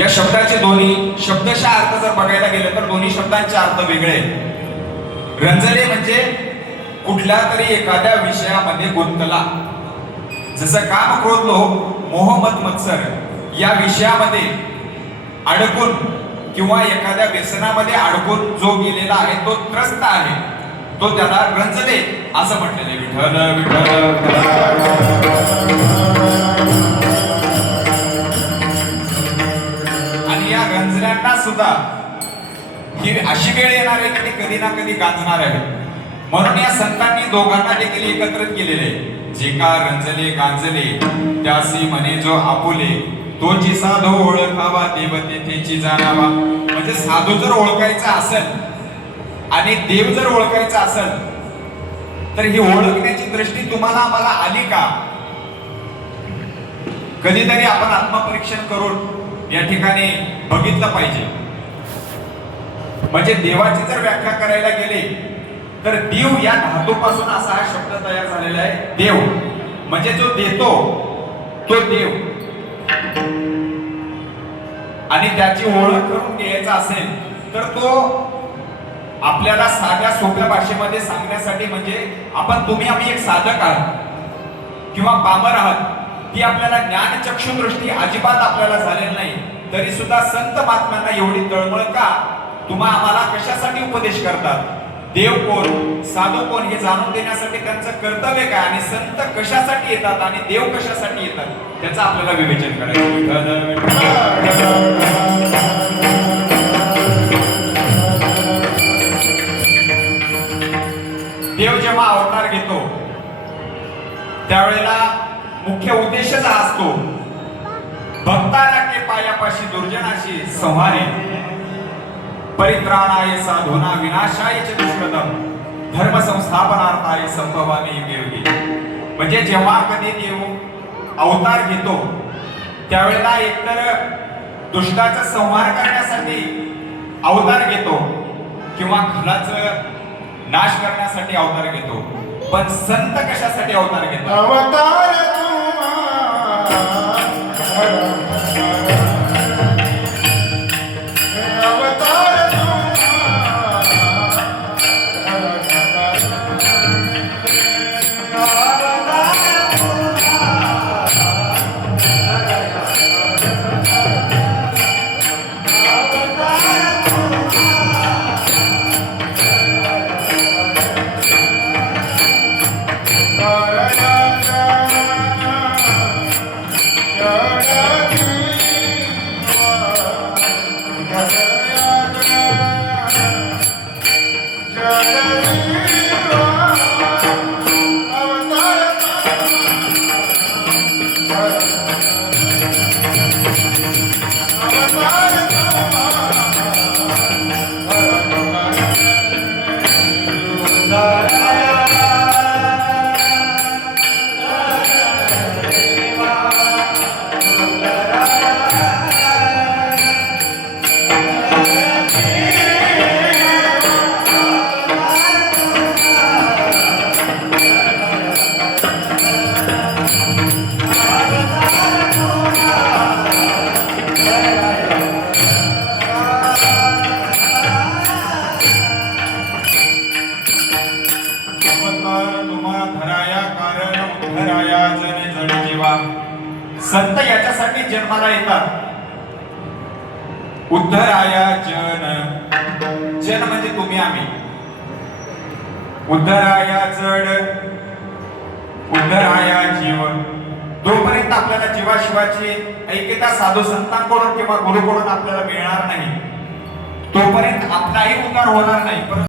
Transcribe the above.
या शब्दाचे दोन्ही शब्दशः अर्थ जर बघायला गेलं तर दोन्ही शब्दांचे अर्थ वेगळे आहेत। रंजले म्हणजे कुठल्या तरी एखाद्या विषयामध्ये गुंतला, जसं काम, क्रोध, लोभ, मोह, मद, मत्सर या विषयामध्ये अडकून किंवा एखाद्या व्यसनामध्ये अडकून जो गेलेला आहे तो त्रस्त आहे, तो त्याला रंजले असं म्हटलेले। विठ्ठल विठ्ठल आणि या रंजल्यांना सुद्धा ही अशी वेळ येणार आहे की ते कधी ना कधी गांजणार आहे। म्हणून या संतांनी दोघांना देखील एकत्रित केलेले आहे। जे का रंजले गांजले त्यासी म्हणे जो आपुले, तोची साधू ओळखावा देवते तेची जाणावा। म्हणजे साधू जर ओळखायचा असेल आणि देव जर ओळखायचा असेल तर ही ओळखण्याची दृष्टी तुम्हाला आम्हाला आली का? कधीतरी आपण आत्मपरीक्षण करून या ठिकाणी बघितलं पाहिजे। म्हणजे देवाची जर व्याख्या करायला गेले तर देव या धातूपासून असा हा शब्द तयार झालेला आहे। देव म्हणजे जो देतो तो देव, आणि त्याची ओळख करून घ्यायचा असेल तर तो आपल्याला साध्या सोप्या भाषेमध्ये सांगण्यासाठी, म्हणजे तुम्ही आम्ही एक साधक आहात किंवा पामर आहात, ती आपल्याला ज्ञान चक्षुदृष्टी अजिबात आपल्याला झालेली नाही, तरी सुद्धा संत महात्म्यांना एवढी तळमळ का? तुम्हा आम्हाला कशासाठी उपदेश करतात? देव कोण, साधू कोण हे जाणून देण्यासाठी त्यांचं कर्तव्य काय, आणि संत कशासाठी येतात आणि देव कशासाठी येतात त्याचं आपल्याला विवेचन करायचं। देव जेव्हा अवतार घेतो त्यावेळेला मुख्य उद्देशच हा असतो, भक्ताला के पायापाशी दुर्जनाशी संहारे, परित्राणाय साधूना विनाशाय च दुष्कृतम, धर्म संस्थापनार्थाय संभवामी युगे युगे। म्हणजे जेव्हा कधी देव अवतार घेतो त्यावेळेला एकतर दुष्टाचा संहार करण्यासाठी अवतार घेतो किंवा खलाचं नाश करण्यासाठी अवतार घेतो, पण संत कशासाठी अवतार घेतात? अवतार संत याच्यासाठी जन्माला येतात, उद्धराया जन, जन म्हणजे तुम्ही आम्ही, उद्धराया जड, उद्धराया जीव। जोपर्यंत आपल्याला जीवाशिवाची ऐक्यता साधू संतांकडून किंवा गुरुकडून आपल्याला मिळणार नाही तोपर्यंत आपलाही उद्धार होणार नाही।